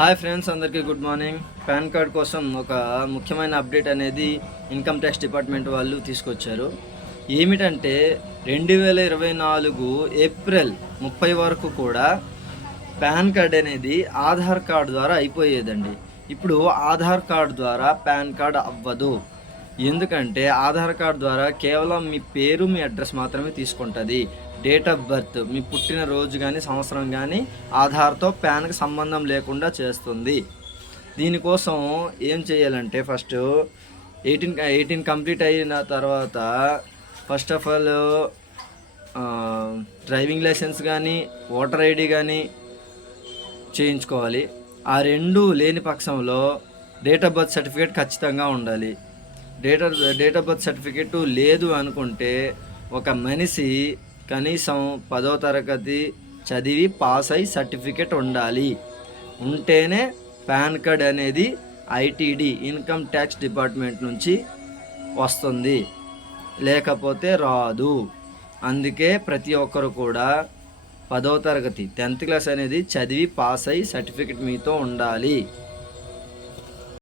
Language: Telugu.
హాయ్ ఫ్రెండ్స్, అందరికీ గుడ్ మార్నింగ్. పాన్ కార్డ్ కోసం ఒక ముఖ్యమైన అప్డేట్ అనేది ఇన్కమ్ ట్యాక్స్ డిపార్ట్మెంట్ వాళ్ళు తీసుకొచ్చారు. ఏమిటంటే 2024 ఏప్రిల్ 30 వరకు కూడా పాన్ కార్డ్ అనేది ఆధార్ కార్డు ద్వారా అయిపోయేదండి. ఇప్పుడు ఆధార్ కార్డు ద్వారా పాన్ కార్డ్ అవ్వదు. ఎందుకంటే ఆధార్ కార్డు ద్వారా కేవలం మీ పేరు, మీ అడ్రస్ మాత్రమే తీసుకుంటుంది. డేట్ ఆఫ్ బర్త్, మీ పుట్టిన రోజు కానీ సంవత్సరం కానీ ఆధార్తో పాన్కి సంబంధం లేకుండా చేస్తుంది. దీనికోసం ఏం చేయాలంటే ఫస్ట్ 18 కంప్లీట్ అయిన తర్వాత first of all driving licence కానీ ఓటర్ ఐడి కానీ చేయించుకోవాలి. ఆ రెండు లేని పక్షంలో డేట్ ఆఫ్ బర్త్ సర్టిఫికేట్ ఖచ్చితంగా ఉండాలి. డేట్ ఆఫ్ బర్త్ సర్టిఫికేట్ లేదు అనుకుంటే ఒక మనిషి కనీసం 10వ తరగతి చదివి పాస్ అయి సర్టిఫికేట్ ఉండాలి. ఉంటేనే పాన్ కార్డ్ అనేది ఐటీడీ ఇన్కమ్ ట్యాక్స్ డిపార్ట్మెంట్ నుంచి వస్తుంది, లేకపోతే రాదు. అందుకే ప్రతి ఒక్కరు కూడా 10వ తరగతి 10th క్లాస్ అనేది చదివి పాస్ అయి సర్టిఫికేట్ మీతో ఉండాలి.